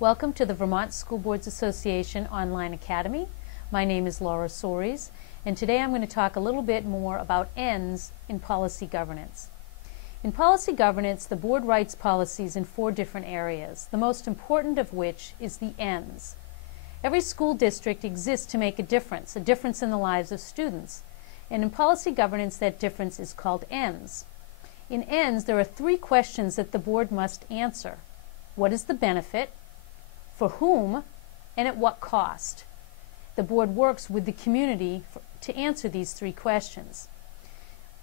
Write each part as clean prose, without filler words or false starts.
Welcome to the Vermont School Boards Association Online Academy. My name is Laura Soares, and today I'm going to talk a little bit more about ends in policy governance. In policy governance, the board writes policies in 4 different areas, the most important of which is the ends. Every school district exists to make a difference in the lives of students. And in policy governance, that difference is called ends. In ends, there are 3 questions that the board must answer. What is the benefit? For whom? And at what cost? The board works with the community to answer these 3 questions.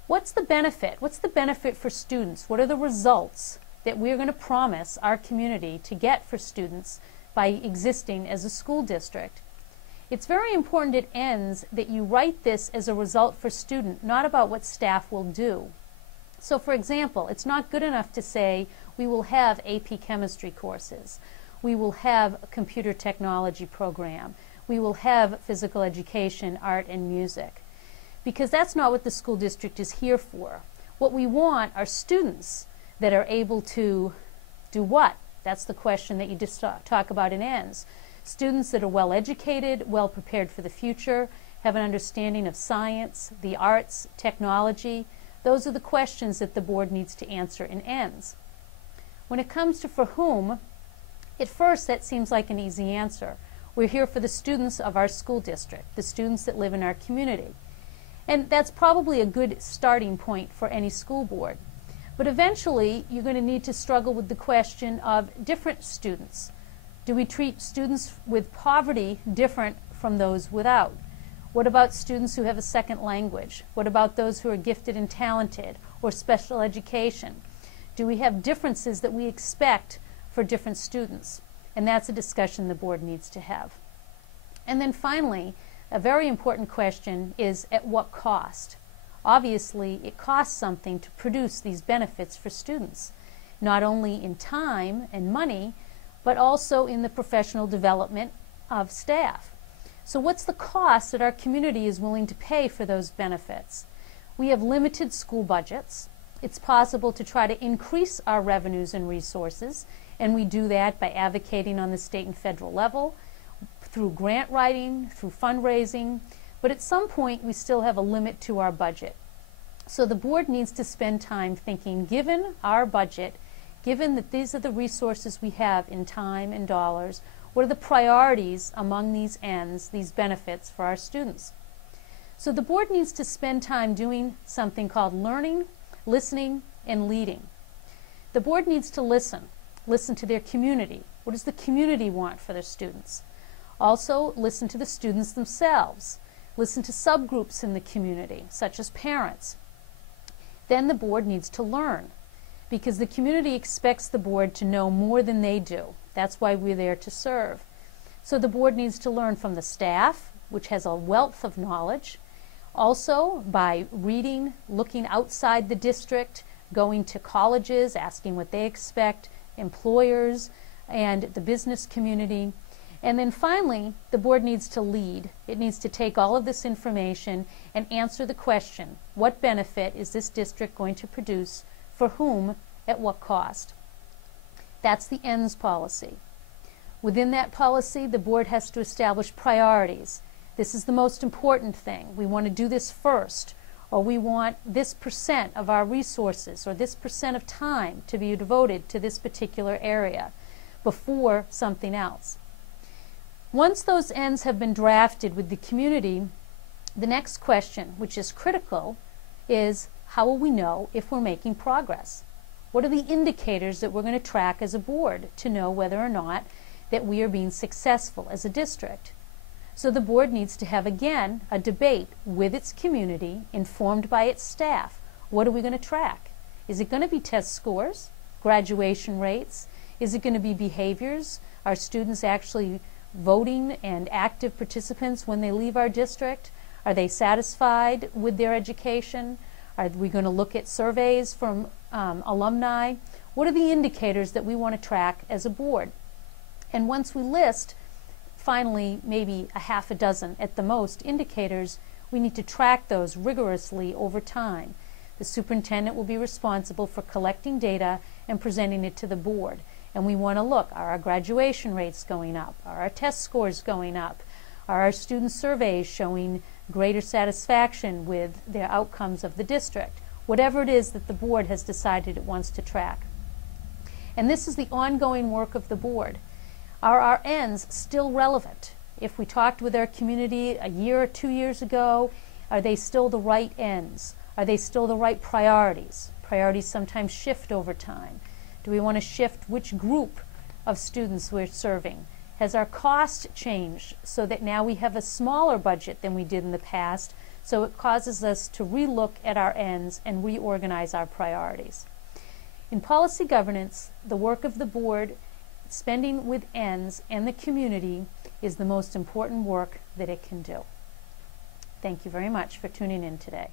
What's the benefit? What's the benefit for students? What are the results that we're going to promise our community to get for students by existing as a school district? It's very important at ends that you write this as a result for student, not about what staff will do. So for example, it's not good enough to say we will have AP chemistry courses, we will have a computer technology program, we will have physical education, art and music, because that's not what the school district is here for. What we want are students that are able to do what? That's the question that you just talk about in ends. Students that are well educated, well prepared for the future, have an understanding of science, the arts, technology. Those are the questions that the board needs to answer in ends. When it comes to for whom, at first that seems like an easy answer. We're here for the students of our school district, the students that live in our community. And that's probably a good starting point for any school board. But eventually you're going to need to struggle with the question of different students. Do we treat students with poverty different from those without? What about students who have a second language? What about those who are gifted and talented or special education? Do we have differences that we expect for different students? And that's a discussion the board needs to have. And then finally, a very important question is at what cost? Obviously, it costs something to produce these benefits for students, not only in time and money, but also in the professional development of staff. So what's the cost that our community is willing to pay for those benefits? We have limited school budgets. It's possible to try to increase our revenues and resources, and we do that by advocating on the state and federal level, through grant writing, through fundraising, but at some point we still have a limit to our budget. So the board needs to spend time thinking, given our budget, given that these are the resources we have in time and dollars, what are the priorities among these ends, these benefits for our students? So the board needs to spend time doing something called learning, listening, and leading. The board needs to listen to their community. What does the community want for their students? Also, listen to the students themselves. Listen to subgroups in the community, such as parents. Then the board needs to learn, because the community expects the board to know more than they do. That's why we're there to serve. So the board needs to learn from the staff, which has a wealth of knowledge, also by reading, looking outside the district, going to colleges, asking what they expect, employers, and the business community. And then finally, the board needs to lead. It needs to take all of this information and answer the question, what benefit is this district going to produce, for whom, at what cost? That's the ends policy. Within that policy, the board has to establish priorities. This is the most important thing. We want to do this first, or we want this % of our resources or this % of time to be devoted to this particular area before something else. Once those ends have been drafted with the community, the next question, which is critical, is how will we know if we're making progress? What are the indicators that we're going to track as a board to know whether or not that we are being successful as a district? So the board needs to have, again, a debate with its community, informed by its staff. What are we going to track? Is it going to be test scores, graduation rates? Is it going to be behaviors? Are students actually voting and active participants when they leave our district? Are they satisfied with their education? Are we going to look at surveys from alumni? What are the indicators that we want to track as a board? And once we list, finally, maybe a half a dozen at the most indicators, we need to track those rigorously over time. The superintendent will be responsible for collecting data and presenting it to the board. And we want to look, are our graduation rates going up? Are our test scores going up? Are our student surveys showing greater satisfaction with their outcomes of the district? Whatever it is that the board has decided it wants to track. And this is the ongoing work of the board. Are our ends still relevant? If we talked with our community a year or 2 years ago, are they still the right ends? Are they still the right priorities? Priorities sometimes shift over time. Do we want to shift which group of students we're serving? Has our cost changed so that now we have a smaller budget than we did in the past, so it causes us to relook at our ends and reorganize our priorities? In policy governance, the work of the board, spending with ends and the community, is the most important work that it can do. Thank you very much for tuning in today.